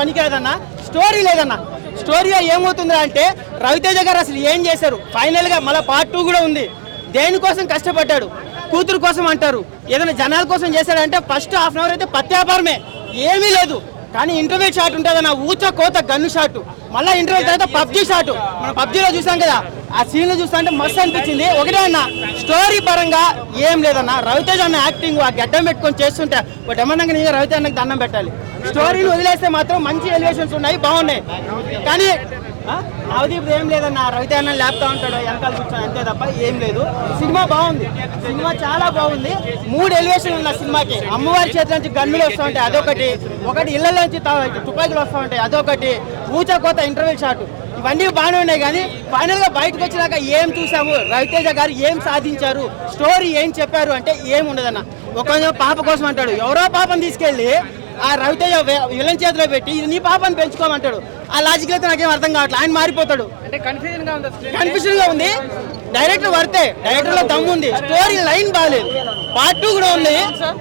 పనికిరాదన్న, story లేదన్న. స్టోరీలో ఏమవుతుందా అంటే రవితేజ గారు అసలు ఏం చేశారు, ఫైనల్గా మళ్ళీ పార్ట్ 2 కూడా ఉంది. దేనికోసం కష్టపడ్డాడు, కూతురు కోసం అంటారు, ఏదైనా జనాల కోసం చేశాడంటే ఫస్ట్ హాఫ్ అన్ అవర్ అయితే పత్యాపారమే, ఏమీ లేదు. కానీ ఇంటర్వ్యూ షాట్ ఉంటుంది అన్న, ఊచ కోత గన్ను షాట్, మళ్ళీ ఇంటర్వ్యూ తర్వాత పబ్జీ షాట్. మనం పబ్జీలో చూసాం కదా, ఆ సీన్లో చూస్తా అంటే మస్తు అనిపించింది. ఒకటే అన్న, స్టోరీ పరంగా ఏం లేదన్న. రవితేజ అన్న యాక్టింగ్ ఆ గడ్డం పెట్టుకొని చేస్తుంటే ఒకటి ఏమన్నా నేను రవితేజ అన్నకి దండం పెట్టాలి. స్టోరీని వదిలేస్తే మాత్రం మంచి ఎలివేషన్స్ ఉన్నాయి, బాగున్నాయి. కానీ నవదీప్ ఏం లేదన్న, రవితేజ అన్న లేపుతా ఉంటాడు వెనకాల కూర్చొని, అంతే తప్ప ఏం లేదు. సినిమా బాగుంది, సినిమా చాలా బాగుంది. 3 ఎలివేషన్ ఉన్న సినిమాకి. అమ్మవారి చేతి నుంచి గన్నులు వస్తూ ఉంటాయి అదొకటి, ఒకటి ఇళ్ల నుంచి తుపాకులు వస్తూ ఉంటాయి అదొకటి, ఊచా కోత ఇంటర్వ్యూ షాట్, ఇవన్నీ బాగానే ఉన్నాయి. కానీ ఫైనల్గా బయటకు వచ్చినాక ఏం చూసాము, రవితేజ గారు ఏం సాధించారు, స్టోరీ ఏం చెప్పారు అంటే ఏం ఉండదన్న. ఒక పాప కోసం అంటాడు, ఎవరో పాపను తీసుకెళ్ళి ఆ రవితేజ విలన్ చేతిలో పెట్టి ఇది నీ పాపని పెంచుకోమంటాడు. ఆ లాజిక్ అయితే నాకేం అర్థం కావట్లేదు. ఆయన మారిపోతాడు, కన్ఫ్యూజన్ గా ఉంది. డైరెక్టర్ వర్తే, డైరెక్టర్ లో దమ్ము ఉంది, స్టోరీ లైన్ బాగాలేదు. పార్ట్ 2 కూడా ఉంది,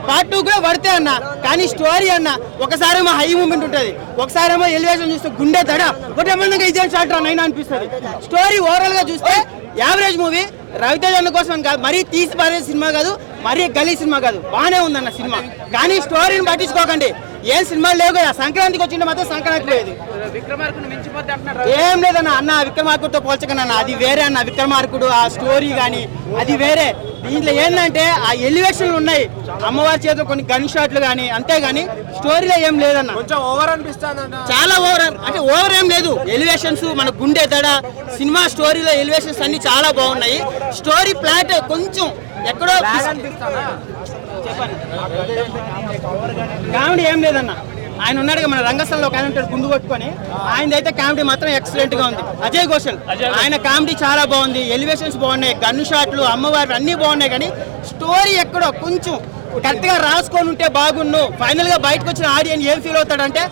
పార్ట్ 2 కూడా వర్తే అన్న. కానీ స్టోరీ అన్న, ఒకసారేమో హై మూమెంట్ ఉంటుంది, ఒకసారేమో ఎలివేషన్ చూస్తే గుండె దడ, ఒకటి ఏమన్నా ఇదే షార్ట్ నైనా అనిపిస్తుంది. స్టోరీ ఓవరాల్ గా చూస్తే యావరేజ్ మూవీ. రవితేజ అన్న కోసం కాదు, మరీ తీసి పారే సినిమా కాదు, మరీ గలీ సినిమా కాదు, బాగానే ఉందన్న సినిమా. కానీ స్టోరీని పట్టించుకోకండి. ఏం సినిమాలు లేవు కదా, సంక్రాంతికి వచ్చింటే మాత్రం సంక్రాంతి లేదు. ఏం లేదన్న, అన్న విక్రమార్కుడితో పోల్చకన్నా అన్న, అది వేరే అన్న. విక్రమార్కుడు ఆ స్టోరీ కానీ అది వేరే. దీంట్లో ఏంటంటే ఆ ఎలివేషన్లు ఉన్నాయి, అమ్మవారి చేతిలో కొన్ని గన్ షాట్లు కానీ, అంతేగాని స్టోరీలో ఏం లేదన్న. కొంచెం ఓవర్ అనిపిస్తుంది, చాలా ఓవర్. అంటే ఓవర్ ఏం లేదు, ఎలివేషన్స్ మన గుండె తడ, సినిమా స్టోరీలో ఎలివేషన్స్ అన్ని చాలా బాగున్నాయి. స్టోరీ ప్లాట్ కొంచెం ఎక్కడో కామెడీ ఏం లేదన్న. ఆయన ఉన్నాడుగా మన రంగస్థలంలో ఒక ఆయన ఉంటాడు గుండు కొట్టుకొని, ఆయనదైతే కామెడీ మాత్రం ఎక్సలెంట్ గా ఉంది. అజయ్ ఘోషల్ ఆయన కామెడీ చాలా బాగుంది, ఎలివేషన్స్ బాగున్నాయి, గన్ను షాట్లు, అమ్మవారు అన్ని బాగున్నాయి. కానీ స్టోరీ ఎక్కడో కొంచెం కరెక్ట్ గా రాసుకొని ఉంటే బాగున్ను. ఫైనల్ గా బయటకు వచ్చిన ఆడియన్స్ ఏం ఫీల్ అవుతాడంటే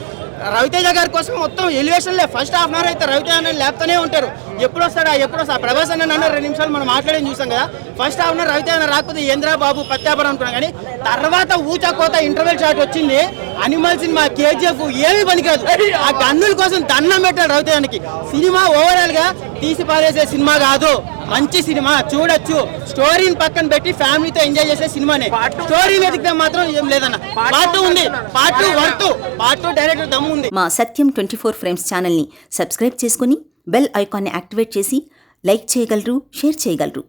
రవితేజ గారి కోసం మొత్తం ఎలివేషన్లే. ఫస్ట్ హాఫ్ అన్ అవర్ అయితే రవితేజ అన్న లేపుతూనే ఉంటారు, ఎప్పుడు వస్తాడా ఎప్పుడు వస్తా. ప్రభాస్ అన్న 2 నిమిషాలు మనం మాట్లాడేది చూసాం కదా. First half an hour Raviteja అన్న రాకపోతే ఏంద్రా బాబు పత్యాపరం అనుకున్నాం. కానీ తర్వాత ఊచా కోత ఇంటర్వెల్ షాట్ వచ్చింది. అనిమల్ సినిమా, కేజీఎఫ్ ఏమీ పనికిరాదు. ఆ గన్నుల కోసం దండం పెట్టాడు రవితేజకి. సినిమా ఓవరాల్ గా తీసి పారేసే సినిమా కాదు, మంచి సినిమా, చూడొచ్చు. స్టోరీని పక్కన పెట్టి ఫ్యామిలీతో ఎంజాయ్ చేసే సినిమానే. స్టోరీ వెతికితే మాత్రం ఏం లేదన్న. పార్ట్ 2 ఉంది, పార్ట్ 2 వర్త్, పార్ట్ 2 డైరెక్టర్ దమ్ము ఉంది. మా సత్యం 24 ఫ్రేమ్స్ ఛానల్ని సబ్స్క్రైబ్ చేసుకుని బెల్ ఐకాన్ని యాక్టివేట్ చేసి లైక్ చేయగలరు, షేర్ చేయగలరు.